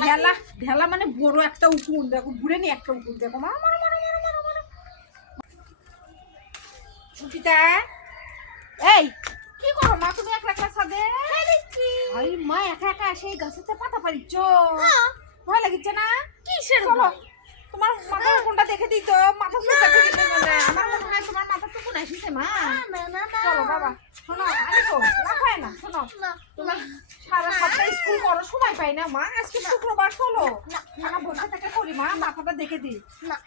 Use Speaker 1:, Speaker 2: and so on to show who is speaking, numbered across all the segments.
Speaker 1: ঢেলা ঢেলা মানে বড় একটা উকুন দেখো ঘুরে নি একটা উকুন দেখো মারো মারো মারো মারো মারো মারো। সুচিতা এই কি করো মা তুমি একলা একলা ছাদে? আরে মা একা একা সেই গাছেতে পাতা পারিচ্ছ ভয় লাগিচ্ছে না?
Speaker 2: কিসের
Speaker 1: চলো তোমার মাথার কোনটা দেখে দিই তো মাথা চুলটা ঠিক আছে আমার মনে হয় তোমার মাথা টুকুন আসিছে মা।
Speaker 2: না না না
Speaker 1: চলো বাবা শোনো আসো রাখায় না শোনো।
Speaker 2: না
Speaker 1: সারা সপ্তাহ স্কুল করো সময় পাই না মা। আজকে শুক্রবার চলো। না বসে থেকে করি মা। মাথাটা দেখে দিই।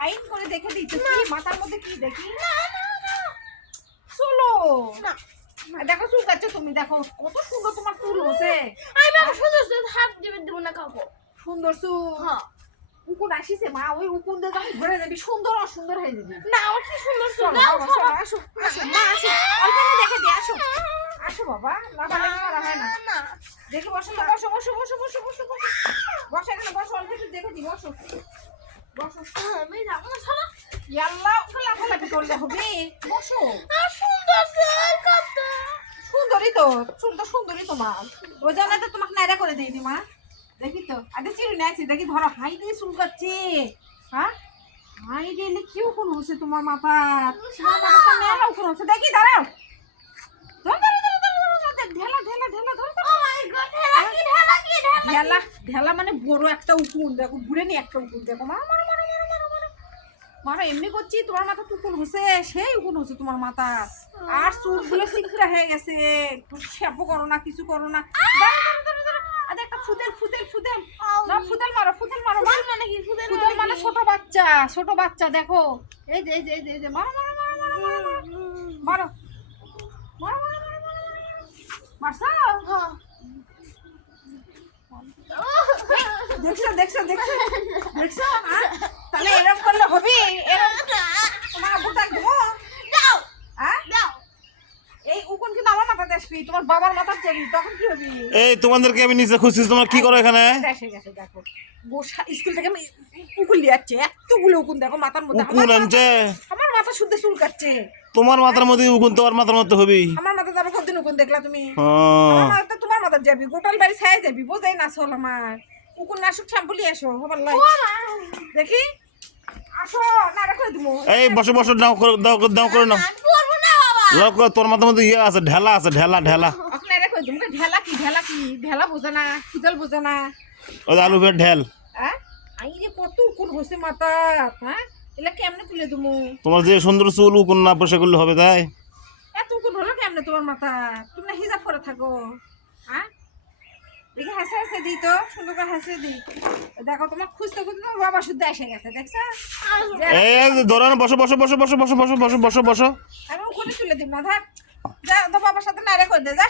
Speaker 1: আইন করে দেখে দিই তো কি মাথার মধ্যে কি দেখি? চলো। দেখো চুল কাটছো তুমি দেখো। কত সুন্দর তোমার চুল হচ্ছে।
Speaker 2: আমি বাবা শুধু শুধু হাত দিবে দেবো না কাউকে।
Speaker 1: সুন্দর চুল।
Speaker 2: হ্যাঁ।
Speaker 1: উকুন আসিছে মা। ওই উকুন দিয়ে যখন ঘুরে যাবি সুন্দর অসুন্দর হয়ে যাবি।
Speaker 2: না আমার কি সুন্দর
Speaker 1: চলো? আসো আসো মা আসো। অল্প দেখে আসো। আসো বাবা লাফালাফি করা হয় না।
Speaker 2: না
Speaker 1: দেখে বসো না। বসো বসো বসো বসো বসো বসো। বসো এখানে বসো অল্প একটু দেখে দিই বসো। বসো।
Speaker 2: আমি যাব না সারা
Speaker 1: ইয়াল্লা উঠে লাফালাফি করলে হবে। বসো।
Speaker 2: সুন্দর
Speaker 1: সুন্দরই তো সুন্দর সুন্দরই তোমার। ওই জন্য তো তোমাকে নাইরা করে দিই মা। দেখি তো আগে চিড়ি নেছি দেখি ধরো হাই দিয়ে চুল কাচ্ছে হ্যাঁ? হাই দিলে কি উকুন হচ্ছে তোমার মাথা তোমার মাথা মেলা উকুন হচ্ছে। দেখি দাঁড়াও ধর, ধর, ধর, ধর, ধর, ধর, ধর, ঢেলা ঢেলা ঢেলা ধর
Speaker 2: ও মাই গড ঢেলা কি ঢেলা ঢেলা
Speaker 1: মানে বড় একটা উকুন দেখো ঘুরে নি একটা উকুন দেখো মারো মারো মারো মারো মারো মারো। মারো এমনি করছি তোমার মাথা হচ্ছে সেই উকুন হচ্ছে তোমার মাথা। আর চুলগুলো সিকড়া হয়ে গেছে শ্যাম্পু করো না কিছু করো না। দাঁড়া, দাঁড়া, দাঁড়া, দাঁড়া। আরে একটা ফুদেল ফুদেল ফুদেল। না ফুদেল মারো ফুদেল মারো মারো
Speaker 2: মানে কি?
Speaker 1: ফুদেল মানে ছোট বাচ্চা ছোট বাচ্চা দেখো। এই যে এই যে এই মারো মারো মারো মারো মারো মারো মারছো
Speaker 2: হ্যাঁ
Speaker 1: দেখছ দেখছ দেখছ? দেখছ? তাহলে এরকম করলে হবে এরকম তোমার আব্বু থাকব
Speaker 2: দাও
Speaker 1: হ্যাঁ
Speaker 2: দাও
Speaker 1: এই উকুন কিন্তু আমার মাথাতে আসবি তোমার বাবার মাথার যাবি তখন কি হবি?
Speaker 3: এই তোমাদেরকে আমি নিচে খুঁজছি তোমরা কি করো এখানে?
Speaker 1: এসে গেছে দেখো। গোসা স্কুল থেকে উকুন নিয়ে যাচ্ছে এতগুলো উকুন দেখো মাথার মধ্যে।
Speaker 3: উকুন
Speaker 1: আমার মাথা-
Speaker 3: আনছে
Speaker 1: আমার মাথা শুদ্ধ চুল
Speaker 3: তোমার মাথার মধ্যে উকুন তোমার মাথার মধ্যে হবেই।
Speaker 1: আমার মাথা যাবে কতদিন উকুন দেখলা তুমি?
Speaker 3: হ্যাঁ।
Speaker 1: আমার মাথা তোমার মাথার যাবি গোটাল বাড়ি ছায় যাবি বোঝাই না চল আমার। উকুন না আসুক শ্যাম্পু নিয়ে এসো হবার লাই দেখি। আসো না রেখে দিব।
Speaker 3: এই বসে বসে দাও করে দাও করে দাও করে নাও। তোর মাথার মধ্যে ইয়ে আছে ঢেলা আছে ঢেলা ঢেলা।
Speaker 1: আপনার রেখে দিব। ঢেলা কি ঢেলা কি? ঢেলা বোঝে না বোঝে না।
Speaker 3: ওই যে আলু ঢেল।
Speaker 1: হ্যাঁ আই যে কত উকুন হচ্ছে মাথা হ্যাঁ এলা কেমনে তুলে দেবো?
Speaker 3: তোমার যে সুন্দর চুল উকুন না বসে করলে হবে তাই?
Speaker 1: এত উকুন হলো কেমনে তোমার মাথা? তুমি না হিজাব করে থাকো হ্যাঁ দেখি হাসে হাসে দিই তো সুন্দর করে হাসে দিই। দেখো তোমার খুঁজতে খুঁজতে তোমার বাবা শুদ্ধ এসে গেছে দেখছ?
Speaker 3: এই যে ধরো না বসো বসো বসো বসো বসো বসো বসো বসো বসো।
Speaker 1: আমি ওখানে তুলে দিই না ধর যা তো বাবার সাথে নারে করে দে যা।